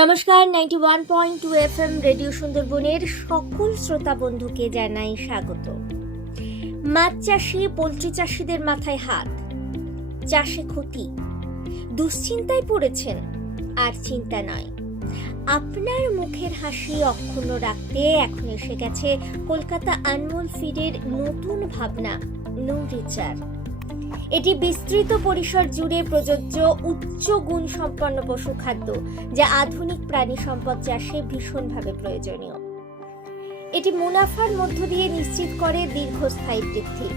নমস্কার, 91.2 FM radio সুন্দরবনের সকল শ্রোতা বন্ধুকে জানাই স্বাগত। মাছ চাষি, পোলট্রি চাষিদের মাথায় হাত, চাষে ক্ষতি, দুশ্চিন্তায় পড়েছেন। আর চিন্তা নয়, আপনার মুখের হাসি অক্ষুণ্ণ রাখতে এখন এসে গেছে কলকাতা আনমোল ফিডের নতুন ভাবনা নো রিচার। এটি বিস্তৃত পরিসর জুড়ে প্রযোজ্য উচ্চ গুণ সম্পন্ন পশু খাদ্য, যা আধুনিক প্রাণী সম্পদ চাষে ভীষণভাবে প্রয়োজনীয়। এটি মুনাফার মধ্য দিয়ে নিশ্চিত করে দীর্ঘস্থায়ী বৃদ্ধি।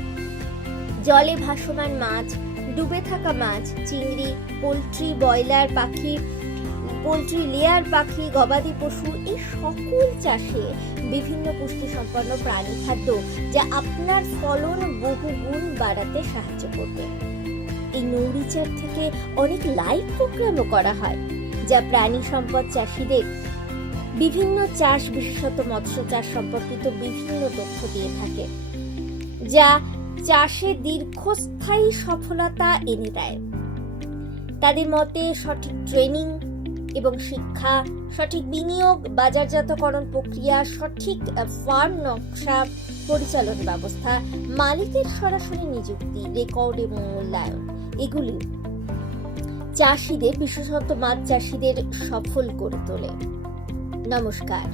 জলে ভাসমান মাছ, ডুবে থাকা মাছ, চিংড়ি, পোলট্রি, ব্রয়লার পাখি, পোলট্রি লেয়ার পাখি, গবাদি পশু, এই সকল চাষে বিভিন্ন পুষ্টি সম্পন্ন প্রাণী খাদ্য, যা আপনার ফলন বহু গুণ বাড়াতে সাহায্য করবে। এই নো রিচার থেকে অনেক লাইভ প্রোগ্রামও করা হয়, যা প্রাণী সম্পদ চাষীদের বিভিন্ন চাষ, বিশেষত মৎস্য চাষ সম্পর্কিত বিভিন্ন তথ্য দিয়ে থাকে, যা চাষে দীর্ঘস্থায়ী সফলতা এনে দেয়। তাদের মতে সঠিক ট্রেনিং এবং শিক্ষা, সঠিক বিনিয়োগ, বাজারজাতকরণ প্রক্রিয়া, সঠিক ফার্ম নকশা, পরিচালন ব্যবস্থা, মালিকের সরাসরি নিযুক্তি, রেকর্ড এবং মূল্যায়ন, এগুলি চাষিদের, বিশেষত মাছ চাষিদের সফল করে তোলে। নমস্কার।